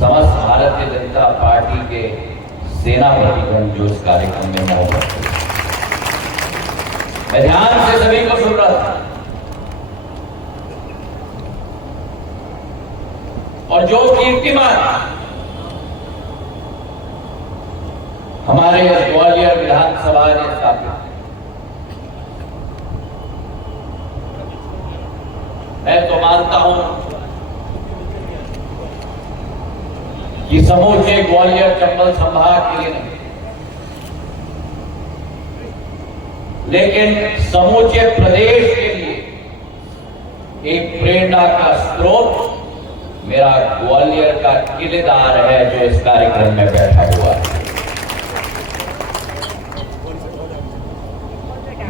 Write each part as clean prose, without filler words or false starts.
समस्त भारतीय जनता पार्टी के सेनापतिगण जो इस कार्यक्रम में मौजूद थे। मैं ध्यान से सभी को सुन रहा था और जो कीर्तिमान हमारे ग्वालियर विधानसभा ने स्थापित, मैं तो मानता हूं कि समूचे ग्वालियर चंबल संभाग के लिए नहीं, लेकिन समूचे प्रदेश के लिए एक प्रेरणा का स्रोत मेरा ग्वालियर का किलेदार है जो इस कार्यक्रम में बैठा हुआ है।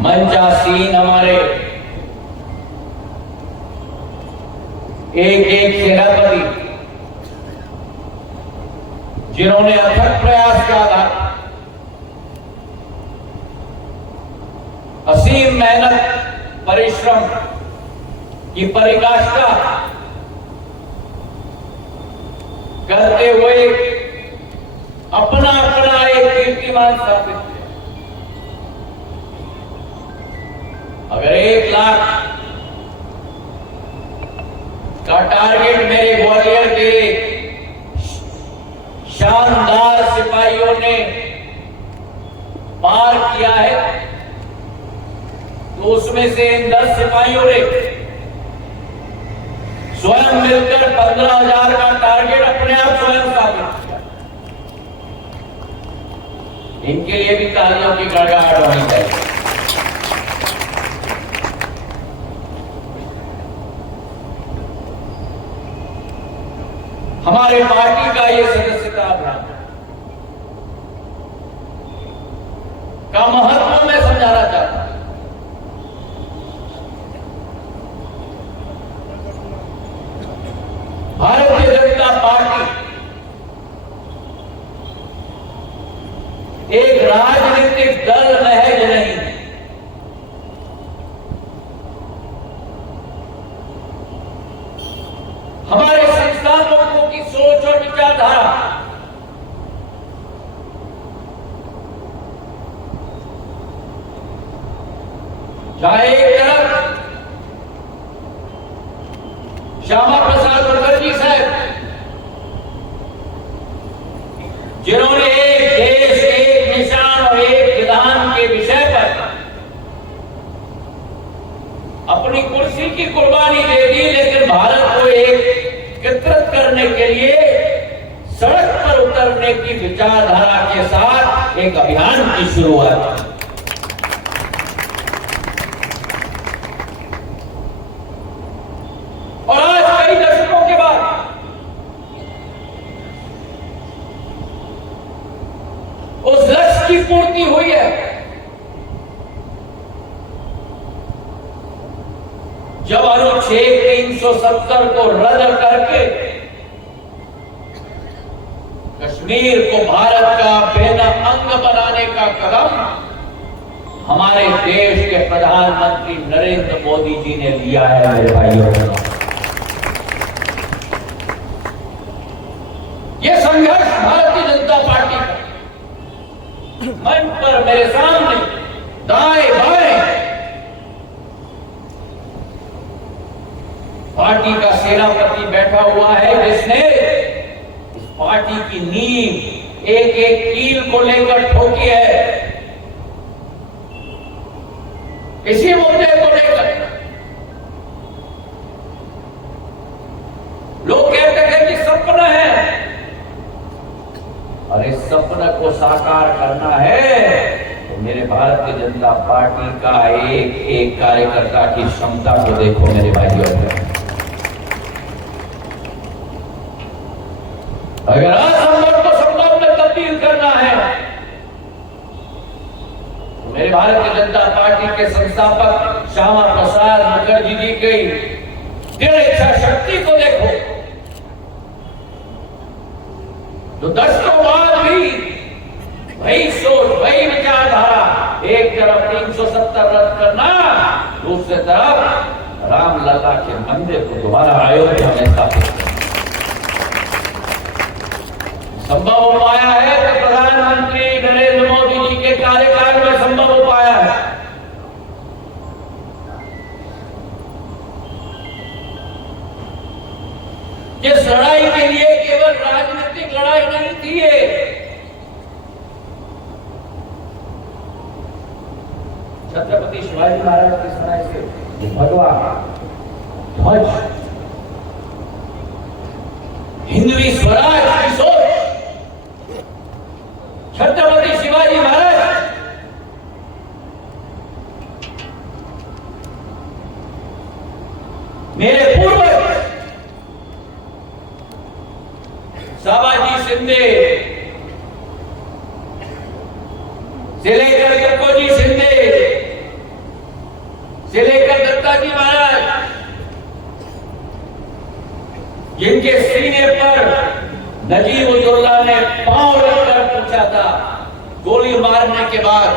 मंचासीन हमारे एक एक सेनापति जिन्होंने अथक प्रयास किया था, असीम मेहनत परिश्रम की परिकाष्ठा करते हुए अपना अपना एक कीर्तिमान स्थापित किया। अगर 1 लाख का टारगेट मेरे ग्वालियर के शानदार सिपाहियों ने पार किया है, तो उसमें से इन 10 सिपाहियों ने स्वयं मिलकर 15,000 का टारगेट अपने आप स्वयं स्थापित किया। इनके लिए भी तालियों की गड़गड़ाहट होनी चाहिए। हमारे पार्टी का ये सदस्यता अभियान का महत्व मैं समझाना चाहता हूं। भारतीय जनता पार्टी एक राजनीतिक दल महज नहीं, हमारे संस्थानों की सोच और विचारधारा चाहे एक तरफ श्यामा प्रसाद मुखर्जी साहब जिन्होंने एक देश, एक निशान और एक विधान के विषय पर अपनी कुर्सी की कुर्बानी दे दी, लेकिन भारत को एकत्रित करने के लिए सड़क पर उतरने की विचारधारा के साथ एक अभियान की शुरुआत। और आज कई दशकों के बाद उस लक्ष्य की पूर्ति हुई है, जब अनुच्छेद 370 को रद्द करके कश्मीर को भारत का अभिन्न अंग बनाने का कदम हमारे देश के प्रधानमंत्री नरेंद्र मोदी जी ने लिया है। मेरे भाइयों, यह संघर्ष भारतीय जनता पार्टी का मंच पर मेरे सामने दाएं बाएं पार्टी का सेनापति बैठा हुआ है, जिसने इस पार्टी की नींव एक एक कील को लेकर ठोकी है। इसी मुद्दे को लेकर लोग कहते हैं कि सपना है, और इस सपने को साकार करना है तो मेरे भारतीय जनता पार्टी का एक एक कार्यकर्ता की क्षमता को देखो। मेरे भाइयों, अगर असंभव को संभव में तब्दील करना है तो मेरे भारतीय जनता पार्टी के संस्थापक श्यामा प्रसाद मुखर्जी जी की दृढ़ इच्छा शक्ति को देखो, जो दशकों बाद भी वही सोच, वही विचारधारा, एक तरफ 370 रद्द करना, दूसरी तरफ रामलला के मंदिर को दोबारा अयोध्या में स्थापित करना। संभव हो पाया है तो प्रधानमंत्री नरेंद्र मोदी जी के कार्यकाल में संभव हो पाया है। इस लड़ाई के लिए केवल राजनीतिक लड़ाई नहीं थी ये, छत्रपति शिवाजी महाराज के समय से भगवा ध्वज, हिंदवी स्वराज की सोच, छत्रपति शिवाजी महाराज मेरे पूर्वज साबाजी शिंदे से लेकर कक्कोजी शिंदे से लेकर दत्ताजी महाराज, जिनके सीने पर नजीब-उल-दौला ने पांव रखकर पूछा था गोली मारने के बाद,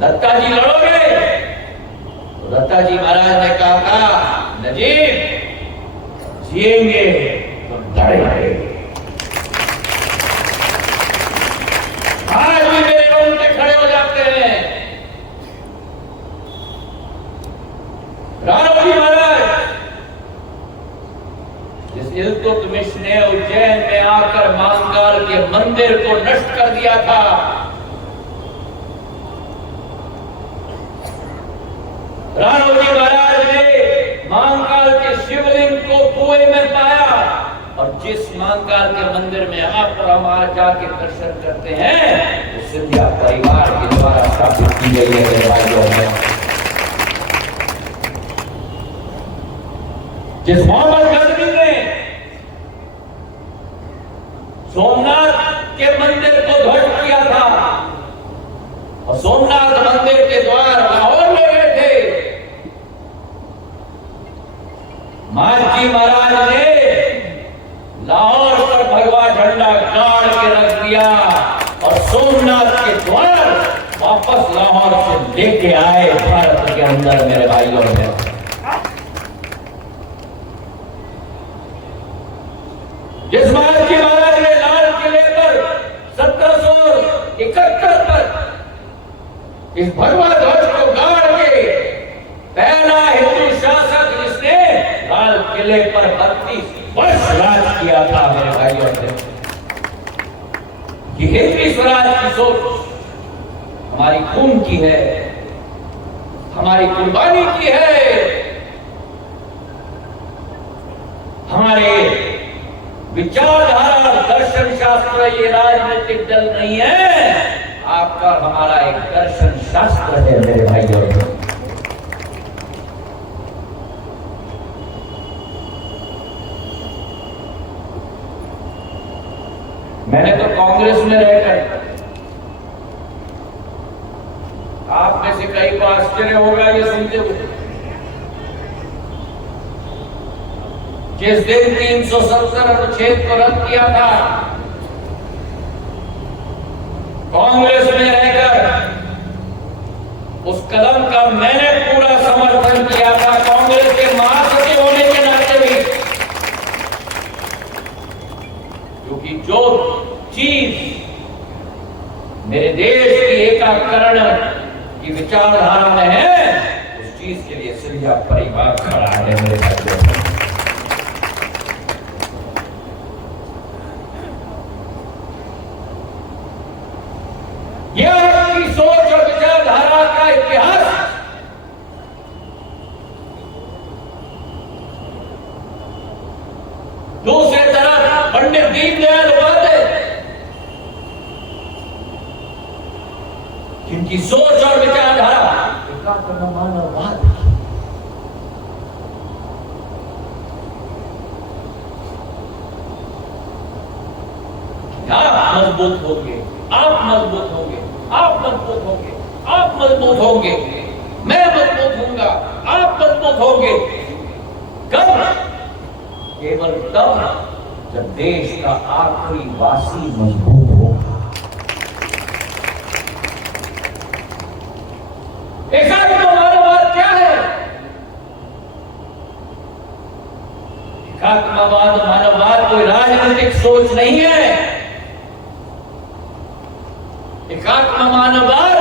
दत्ताजी लड़ोगे? तो दत्ताजी महाराज ने कहा था नजीब, जिएंगे तो लड़ेंगे। आज भी मेरे रोंगटे खड़े हो जाते हैं। राणोजी महाराज, जिस इल्तुतमिश ने उज्जैन में आकर महाकाल के मंदिर को नष्ट कर दिया था, राणोजी महाराज ने महाकाल के शिवलिंग को कुएं में पाया, और जिस महाकाल के मंदिर में आप और हम आज जाके दर्शन करते हैं, वो सिंधिया परिवार के द्वारा स्थापित की गई है मेरे भाइयों में। जिस मोहम्मद गजनी ने सोमनाथ के मंदिर को ध्वस्त किया था, और सोमनाथ मंदिर के द्वार लाहौर में गए थे, मांझी महाराज ने लाहौर पर भगवा झंडा गाड़ के रख दिया, और सोमनाथ के द्वार वापस लाहौर से लेके आए भारत के अंदर मेरे भाइयों ने। जिस मांझी महाराज ने लाल किले पर 1771 पर इस भगवा ध्वज को गाड़ के पहला हिंदू शासक जिसने लाल किले पर 32 वर्ष राज किया था मेरे भाइयों ने, कि हिंदवी स्वराज की सोच हमारी खून की है, हमारी कुर्बानी की है, हमारे विचारधारा दर्शन शास्त्र ये राजनीतिक दल नहीं है, आपका हमारा एक दर्शन शास्त्र है मेरे भाइयों। मैंने तो कांग्रेस में रहकर, आप में से कई को आश्चर्य होगा ये सुनते हुए, जिस दिन 370 अनुच्छेद को रद्द किया था, कांग्रेस में रहकर उस कदम का मैंने पूरा समर्थन किया था, कांग्रेस के महासचिव होने के नाते भी, क्योंकि जो चीज मेरे देश की एकाकरण की विचारधारा में है, उस चीज के लिए सिंधिया परिवार खड़ा है मेरे भाइयों। यह आपकी सोच और विचारधारा का इतिहास, दूसरे तरफ पंडित दीनदयाल उपाध्याय, जिनकी सोच और विचारधारा एकात्म मानववाद, आप मजबूत होंगे, आप मजबूत होंगे, आप मजबूत होंगे, आप मजबूत होंगे, मैं मजबूत होऊंगा, आप मजबूत होंगे। कब? केवल तब जब देश का आखिरी वासी मजबूत होगा। एकात्म मानववाद क्या है? एकात्मवाद मानववाद कोई राजनीतिक सोच नहीं है, एकात्म मानववाद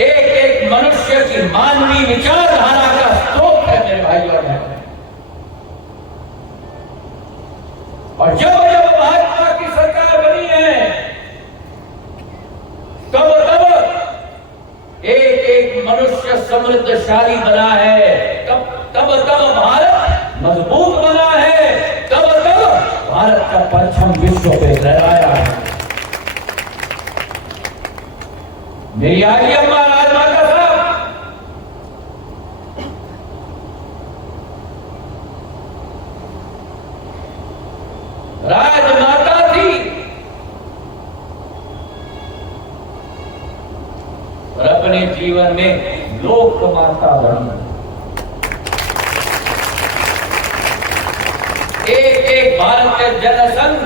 एक एक मनुष्य की मानवीय विचारधारा का स्रोत है मेरे भाई और बहन। और जब जब भाजपा की सरकार बनी है तब तब एक एक मनुष्य समृद्धशाली बना है, तब भारत मजबूत बना है, तब भारत का परचम विश्व पे लहराया है। मेरी आगे अम्मा राजमाता साहब राजमाता थी और अपने जीवन में लोक माता बनी। एक एक भारतीय जनसंघ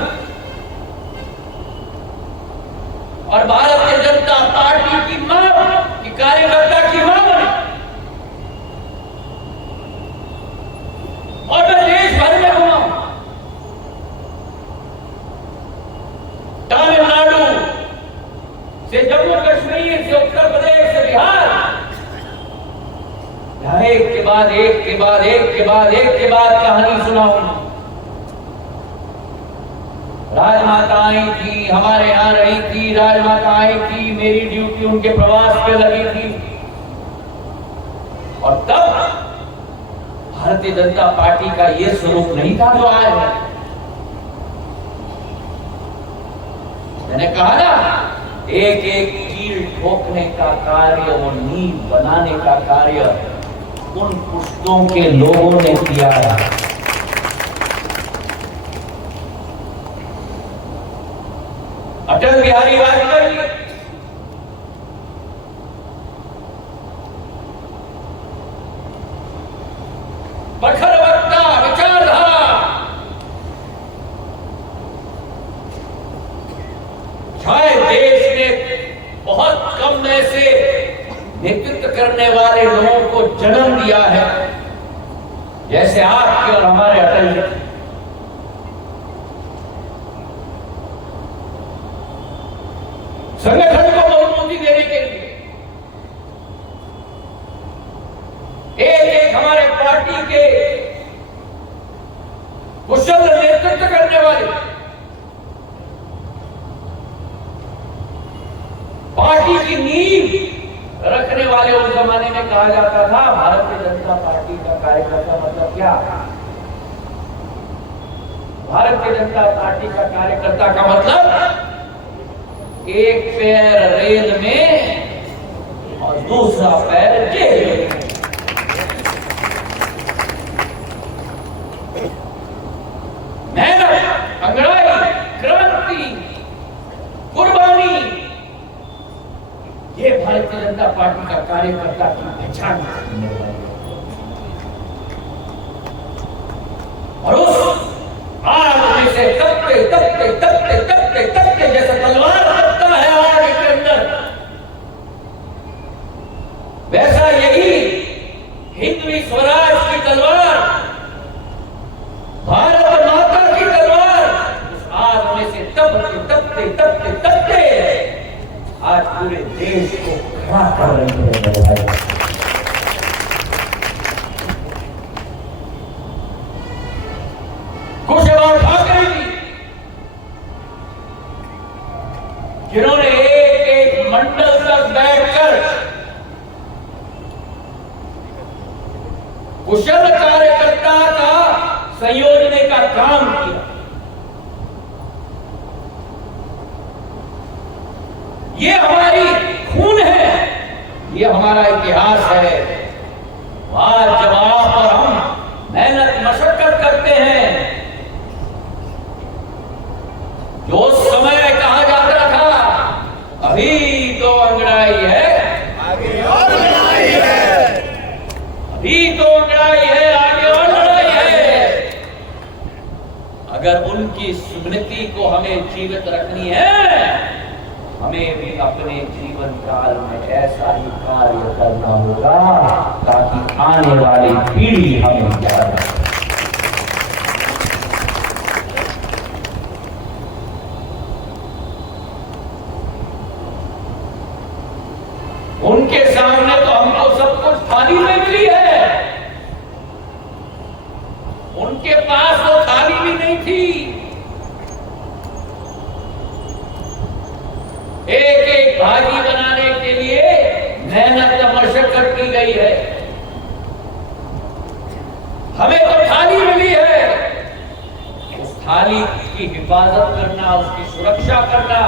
और भारतीय जनता पार्टी की मांग की कार्यकर्ता की मांग, और मैं देश भर में घूमा, तमिलनाडु से जम्मू कश्मीर से उत्तर प्रदेश से बिहार, यहां एक के बाद एक के बाद एक के बाद एक के बाद कहानी सुनाऊं। राजमाता आई थी, हमारे यहां रही थी, राजमाता आई थी, मेरी ड्यूटी उनके प्रवास पे लगी थी। और तब भारतीय जनता पार्टी का यह स्वरूप नहीं था जो आज है। मैंने कहा ना, एक एक कील ठोकने का कार्य और नींव बनाने का कार्य उन पुश्तों के लोगों ने किया है। अटल बिहारी वाजपेयी प्रखर वक्ता, विचारधारा, शायद देश ने बहुत कम ऐसे नेतृत्व करने वाले लोगों को जन्म दिया है जैसे आपके और हमारे अटल जी। संगठन को मजबूती देने के लिए एक एक हमारे पार्टी के कुशल नेतृत्व करने वाले, पार्टी की नींव रखने वाले। उस जमाने में कहा जाता था भारतीय जनता पार्टी का कार्यकर्ता मतलब क्या? भारतीय जनता पार्टी का कार्यकर्ता का मतलब एक पैर रेल में और दूसरा पैर जेल में। मेहनत, अंगड़ाई, क्रांति, कुर्बानी, ये भारतीय जनता पार्टी का कार्यकर्ता की पहचान है। और उस आग में से तपते तपते तपते तपते तपते जैसे तलवार तपता है आग के अंदर, वैसा यही हिंदवी स्वराज की तलवार, भारत माता की तलवार उस आग में से तपते तपते तपते तपते आज पूरे देश को खड़ा कर रही है। कुशवाहा ठाकरे जी जिन्होंने एक एक मंडल तक बैठकर कुशल कार्यकर्ता का संयोजने का काम किया। ये हमारी खून है, ये हमारा इतिहास है। आज जब आप और हम मेहनत मशक्कत करते हैं, जो समय कहा जाता था अभी तो अंगड़ाई है, आगे और लड़ाई है, अभी तो अंगड़ाई है, आगे और लड़ाई है। अगर उनकी स्मृति को हमें जीवित रखनी है, हमें भी अपने जीवन काल में ऐसा ही कार्य करना होगा ताकि आने वाली पीढ़ी हमें याद रखे। उनके पास तो थाली भी नहीं थी। एक एक भाजी बनाने के लिए मेहनत का मशक्कत की गई है। हमें तो थाली मिली है, उस थाली की हिफाजत करना, उसकी सुरक्षा करना,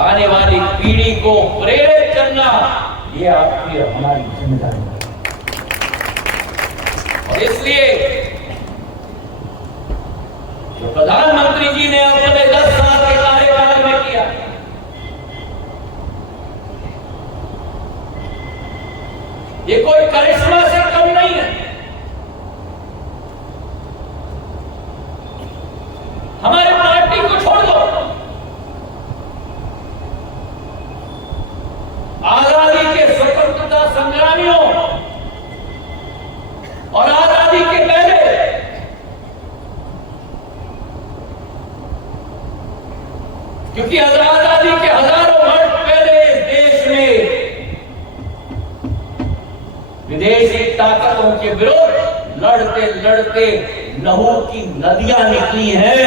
आने वाली पीढ़ी को प्रेरित करना, ये आपकी हमारी जिम्मेदारी है। और इसलिए जो प्रधानमंत्री जी ने अपने 10 साल के कार्यकाल में किया, ये कोई करिश्मा से कम नहीं है। हमारे पार्टी को छोड़ दो, आजादी के स्वतंत्रता संग्रामियों और आजादी के पहले क्योंकि आजादी के हजारों वर्ष पहले इस देश में विदेशी ताकतों के विरुद्ध लड़ते लड़ते लहू की नदियां निकली हैं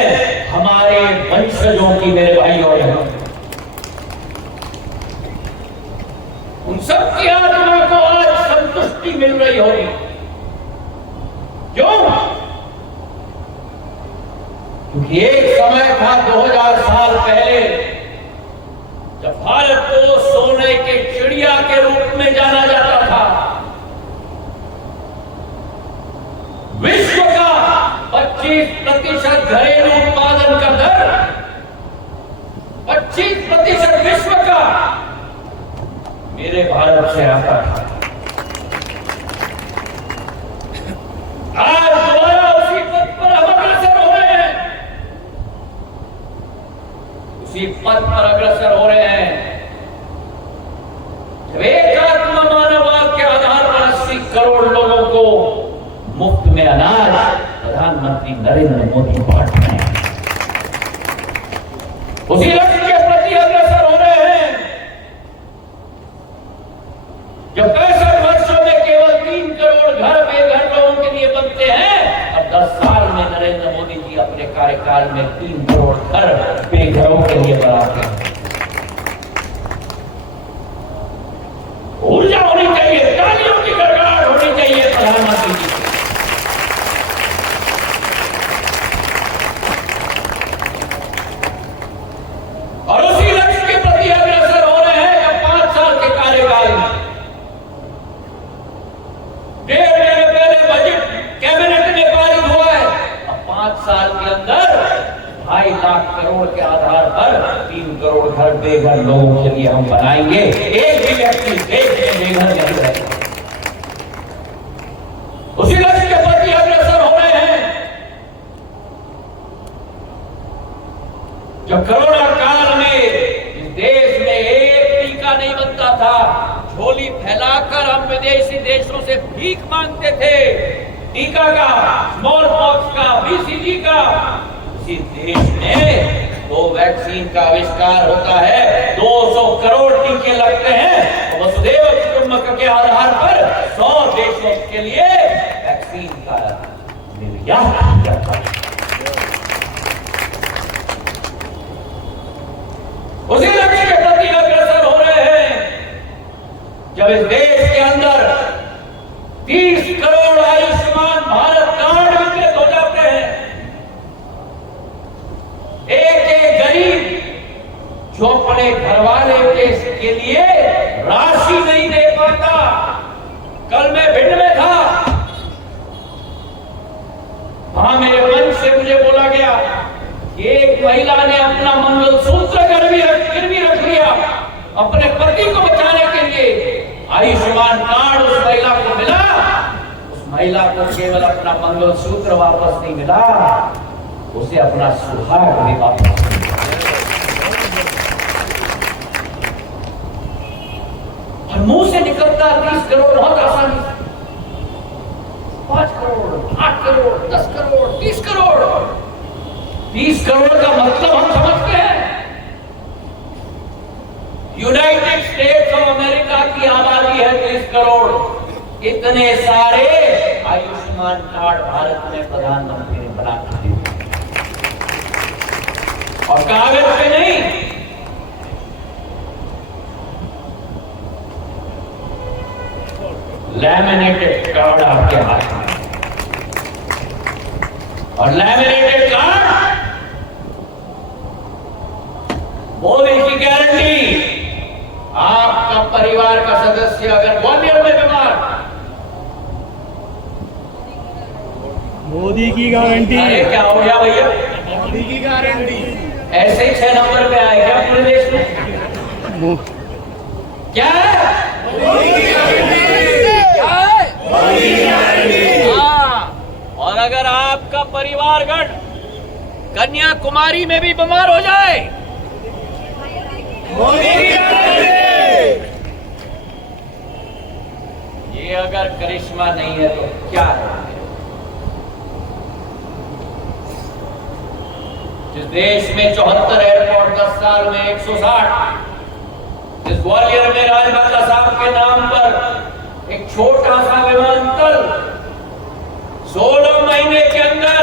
हमारे वंशजों की, मेरे भाई और बहनों। उन सबकी आत्मा को आज संतुष्टि मिल रही होगी। क्यों? क्योंकि एक समय था 2000 साल पहले जब भारत को सोने के चिड़िया के रूप में जाना जाता था। विश्व का 25% घरेलू उत्पादन का दर, 25% विश्व का मेरे भारत से आता था। आज दोबारा उसी पथ पर हम अग्रसर हो रहे हैं, उसी पथ पर अग्रसर हो रहे हैं। जब एकात्म मानववाद के आधार पर 80 करोड़ लोगों को मुफ्त में अनाज प्रधानमंत्री नरेंद्र मोदी बांट रहे हैं, उसी लक्ष्य के प्रति अग्रसर हो रहे हैं। जब 65 वर्षों में केवल 3 करोड़ घर बेघर लोगों के लिए बनते हैं, अब 10 साल में नरेंद्र मोदी जी अपने कार्यकाल में 3 करोड़ घर बेघरों के लिए बनाते हैं। ऊर्जा होनी चाहिए, तालियों की गड़गड़ाहट होनी चाहिए प्रधानमंत्री जी। और उसी लक्ष्य के प्रति अग्रसर हो रहे हैं। जब 5 साल के कार्यकाल में 1.5 महीने पहले बजट कैबिनेट में पारित हुआ है, अब 5 साल के अंदर 2.5 लाख करोड़ के आधार पर 3 करोड़ घर बेघर लोगों के लिए हम बनाएंगे। एक भी व्यक्ति देश में बेघर नहीं रहेगा। उसी लक्ष्य के प्रति अग्रसर हो रहे हैं। जब कोरोना काल में इस देश में एक टीका नहीं बनता था, झोली फैलाकर हम विदेशी देशों से भीख मांगते थे टीका का, स्मॉल पॉक्स का, बीसीजी का। इसी देश में कोवैक्सीन का आविष्कार होता है, 200 करोड़ टीके लगते हैं, वसुधैव कुटुंबकम के आधार पर 100 देशों के लिए वैक्सीन का निर्यात करता है। उसी लक्ष्य के प्रति अग्रसर हो रहे हैं। जब इस देश के अंदर 30 करोड़ आयुष्मान भारत कार्ड वितरित हो जाते हैं, एक गरीब जो अपने घरवाले के लिए राशि नहीं दे पाता। कल मैं भिंड में था, वहां मेरे मन से मुझे बोला गया कि एक महिला ने अपना मंगलसूत्र गिरवी रख लिया अपने पति को बचाने के लिए। आयुष्मान कार्ड उस महिला को मिला, उस महिला को केवल अपना मंगलसूत्र वापस नहीं मिला, उसे अपना सुहाग भी वापस नहीं मिला। और मुंह से निकलता 30 करोड़ बहुत आसानी से, 5 करोड़, 8 करोड़, 10 करोड़, 30 करोड़। 30 करोड़ का मतलब हम समझते हैं। यूनाइटेड स्टेट्स ऑफ अमेरिका की आबादी है 30 करोड़। इतने सारे आयुष्मान आयुष्मान कार्ड भारत में प्रधानमंत्री ने बना के दिया, और कागज पे नहीं, लैमिनेटेड कार्ड आपके हाथ में, और लैमिनेटेड कार्ड मोदी की गारंटी। आपका परिवार का सदस्य अगर ग्वालियर में बीमार, मोदी की गारंटी। अरे क्या हो गया भैया, मोदी की गारंटी। ऐसे ही 6 नंबर पे आए क्या पूरे देश में? क्या है? मोदी की गारंटी। क्या है? मोदी की गारंटी। हाँ, और अगर आपका परिवारगण कन्याकुमारी में भी बीमार हो जाए, मोदी की गारंटी। ये अगर करिश्मा नहीं है तो क्या है? जिस देश में 74 एयरपोर्ट 10 साल में 160, जिस ग्वालियर में राजमाता साहब के नाम पर एक छोटा सा विमानतल 16 महीने के अंदर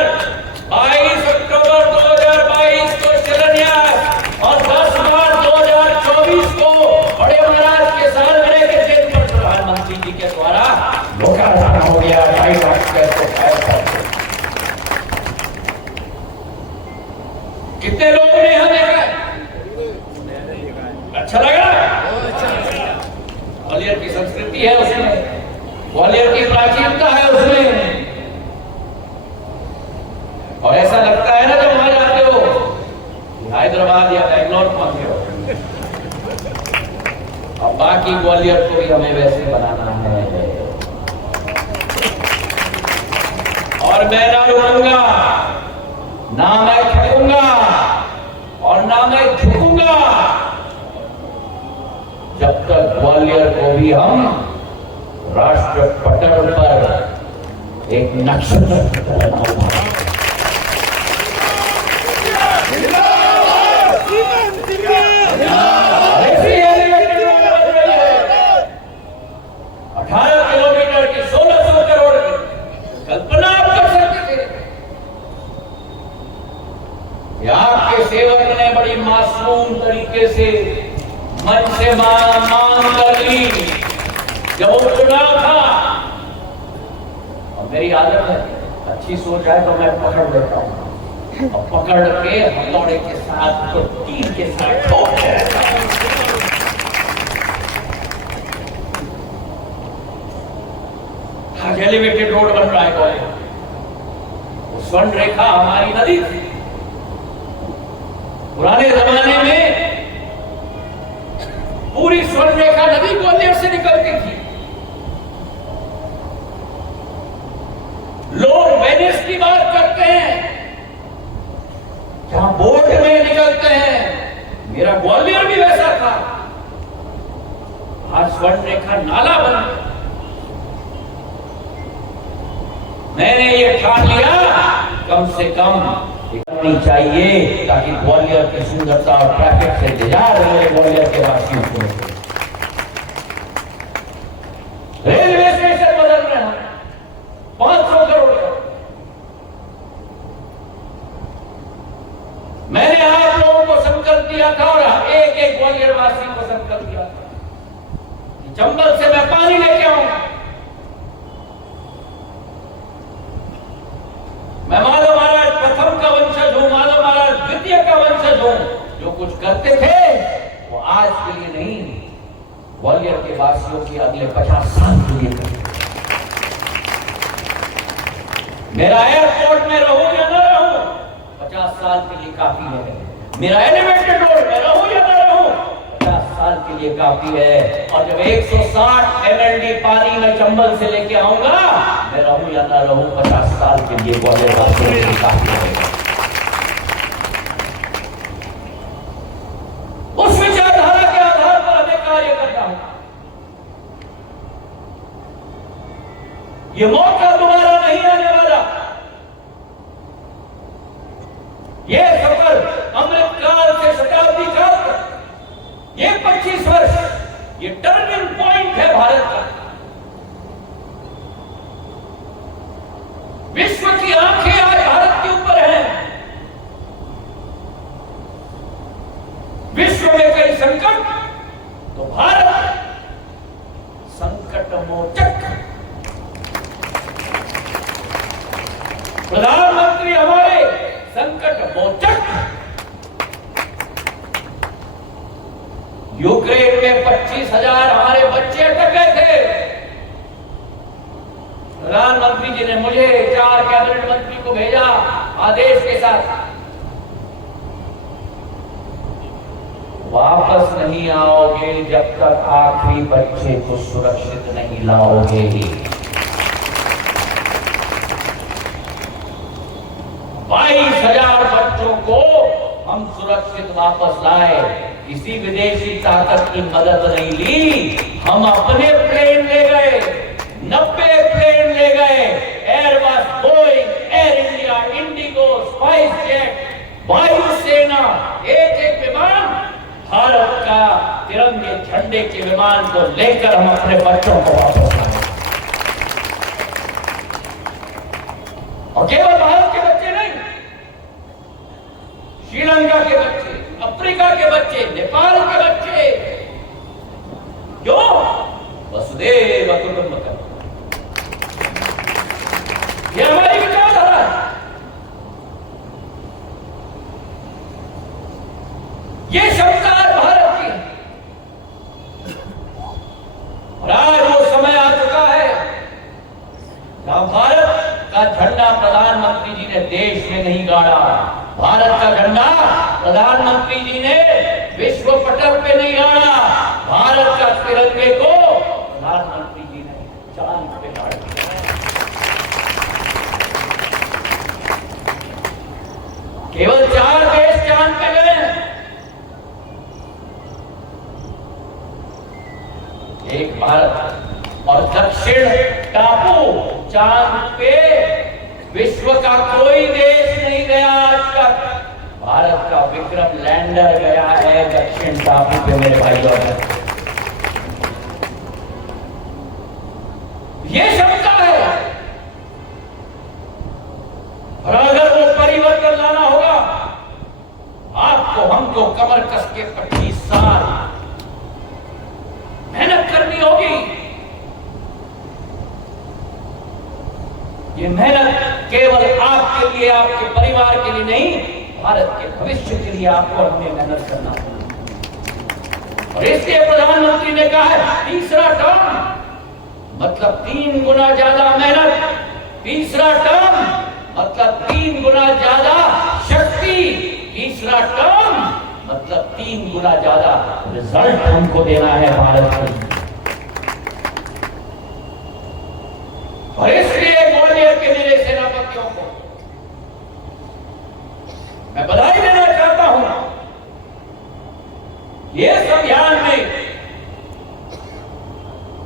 22 अक्टूबर 2022 को शिलान्यास और 10 मार्च 2024 को बड़े महाराज के सालगिरह के दिन पर प्रधानमंत्री जी के द्वारा लोकार्पण हो गया। 2.5 लाख को फायर कर कितने लोगों ने यहां देखा? अच्छा लगा? ग्वालियर की संस्कृति है उसमें, ग्वालियर की प्राचीनता है उसमें, और ऐसा लगता है ना जब वहां जाते हो हैदराबाद या बेंगलोर पहुंचे हो। अब बाकी ग्वालियर को भी हमें वैसे बनाना है, और मैं ना रुकूंगा, ना मैं थकूंगा और ना मैं झुकूंगा जब तक ग्वालियर को भी हम राष्ट्र पटल पर एक नक्षत्र की तरह न उभारें। 18 किलोमीटर की 1600 करोड़ की कल्पना आप कर सकते थे? आपके सेवक ने बड़ी मासूम तरीके से मन से मांग कर ली जब वो चुनाव था, और मेरी आदत है अच्छी सोच है तो मैं पकड़ लेता हूं, और पकड़ के हथौड़े के साथ तो तीर के साथ ठोक देता हूं। एलिवेटेड रोड बन रहा है ग्वालियर, स्वर्ण रेखा हमारी नदी थी। पुराने जमाने में पूरी स्वर्ण रेखा नदी ग्वालियर से निकलती थी। लोग वेनिस की बात करते हैं, जहां बोट में निकलते हैं, मेरा ग्वालियर भी वैसा था। आज स्वर्ण रेखा नाला बन, मैंने ये ठान लिया कम से कम करनी चाहिए ताकि ग्वालियर की सुंदरता और ट्रैफिक से निजात मिले ग्वालियर के वासियों को। रेलवे स्टेशन बदल रहे हैं 500 करोड़ का। मैंने आप लोगों को संकल्प दिया था और एक एक ग्वालियर वासी को संकल्प दिया था कि चंबल से मैं पानी लेके आऊंगा। मैं माधव महाराज प्रथम का वंशज हूं, माधव महाराज द्वितीय का वंशज हूं। जो कुछ करते थे वो आज के लिए नहीं, ग्वालियर के वासियों के अगले 50 साल के लिए करते। मेरा एयरपोर्ट में रहूं या न रहूं 50 साल के लिए काफी है। मेरा एलिवेटेड रोड में रहूं या न रहूं 50 साल के लिए काफी है। और जब 160 MLD पानी मैं चंबल से लेके आऊंगा, मैं रहूं या ना रहूं 50 साल के लिए ग्वालियर वासियों के लिए काफी है। उस विचारधारा के आधार पर हमें कार्य करना होगा। ये मौका दोबारा नहीं आने वाला। ये सफर अमृतकाल से शताब्दी काल तक, ये 25 वर्ष, ये टर्निंग पॉइंट है भारत का। प्रधानमंत्री हमारे संकट मोचक। यूक्रेन में 25,000 हमारे बच्चे अटक गए थे। प्रधानमंत्री जी ने मुझे 4 कैबिनेट मंत्री को भेजा आदेश के साथ, वापस नहीं आओगे जब तक आखिरी बच्चे को सुरक्षित नहीं लाओगे ही। 22,000 बच्चों को हम सुरक्षित वापस लाए। किसी विदेशी ताकत की मदद नहीं ली, हम अपने प्लेन ले गए, 90 प्लेन ले गए। Airbus, Boeing, air India, Indigo, spice jet, वायुसेना, एक विमान, भारत का तिरंगे झंडे के विमान को लेकर हम अपने बच्चों को वापस लाए। और केवल भारत के बच्चे नहीं, श्रीलंका के बच्चे, अफ्रीका के बच्चे, नेपाल के बच्चे, क्यों? वसुदेव कुटुंबकम, यह हमारी विचारधारा है। ये क्षमता भारत की है। और आज वो समय आ चुका है जहां भारत का झंडा प्रधानमंत्री जी ने देश में नहीं गाड़ा। भारत का झंडा प्रधानमंत्री जी ने विश्व पटल पे नहीं गाड़ा। भारत का तिरंगे को प्रधानमंत्री जी ने चांद पे गाड़ दिया। केवल 4 देश चांद पे गए। एक भारत और दक्षिण टापू चांद पे विश्व का कोई देश नहीं गया आज तक। भारत का विक्रम लैंडर गया है दक्षिण टापू पे मेरे भाइयों। ये क्षमता है। और अगर वो परिवर्तन लाना होगा, आपको हमको कमर कस के 25 साल मेहनत करनी होगी। ये मेहनत केवल आपके लिए, आपके परिवार के लिए नहीं, भारत के भविष्य के लिए आपको हमें मेहनत करना होगा। और इसलिए प्रधानमंत्री ने कहा है तीसरा टर्म मतलब 3 गुना ज्यादा मेहनत, तीसरा टर्म मतलब 3 गुना ज्यादा शक्ति, तीसरा टर्म मतलब 3 गुना ज्यादा रिजल्ट हमको देना है भारत को। और इसलिए ग्वालियर के मेरे सेनापतियों को मैं बधाई देना चाहता हूं। इस अभियान में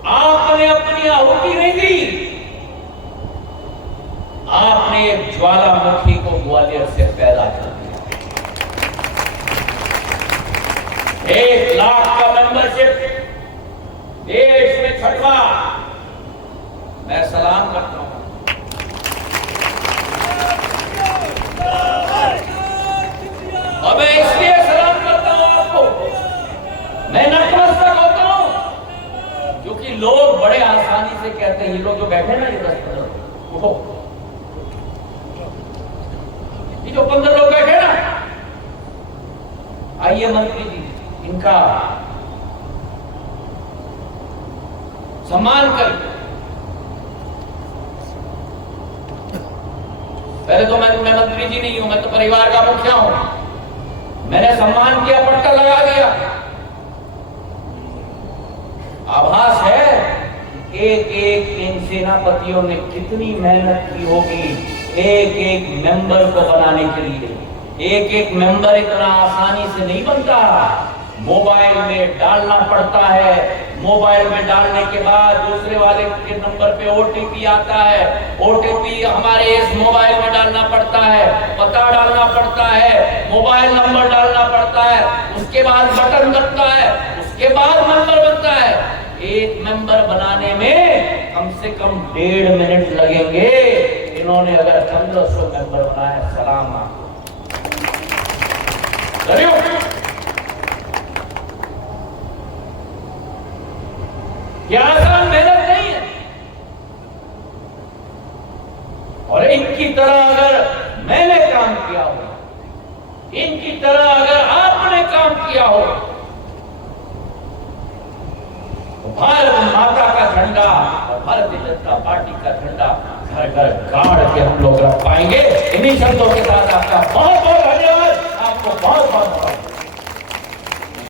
आपने अपनी आहुति नहीं दी, आपने एक ज्वालामुखी को ग्वालियर से पैदा कर दिया। 1 लाख का मेंबरशिप, देश में 6वां। मैं सलाम करता हूं। और मैं इसलिए सलाम करता हूं आपको, मैं नतमस्तक होता हूं क्योंकि लोग बड़े आसानी से कहते हैं, ये लोग जो बैठे ना, ये 10-15 लोग, ये जो 15 लोग बैठे ना, आइए मंत्री जी, इनका सम्मान करिए। पहले तो मैं मंत्री जी नहीं हूं, मैं तो परिवार का मुखिया हूं। मैंने सम्मान किया, पट्टा लगा दिया। आभास है एक इन सेनापतियों ने कितनी मेहनत की होगी एक मेंबर को बनाने के लिए। एक मेंबर इतना आसानी से नहीं बनता, मोबाइल में डालना पड़ता है। मोबाइल में डालने के बाद दूसरे वाले के नंबर पे ओटीपी आता है, ओटीपी हमारे इस मोबाइल में डालना पड़ता है, पता डालना पड़ता है, मोबाइल नंबर डालना पड़ता है, उसके बाद बटन दबता है, उसके बाद मेंबर बनता है। एक मेंबर बनाने में कम से कम 1.5 मिनट लगेंगे। इन्होंने अगर 1500 मेंबर बनाए, सलाम आपको। यह आसान मेहनत नहीं है। और इनकी तरह अगर तरह अगर आपने काम किया हो तो भारत माता का झंडा और भारतीय जनता पार्टी का झंडा घर घर गाड़ के हम लोग रख पाएंगे। इन्हीं शब्दों के साथ आपका बहुत बहुत धन्यवाद, आपको बहुत बहुत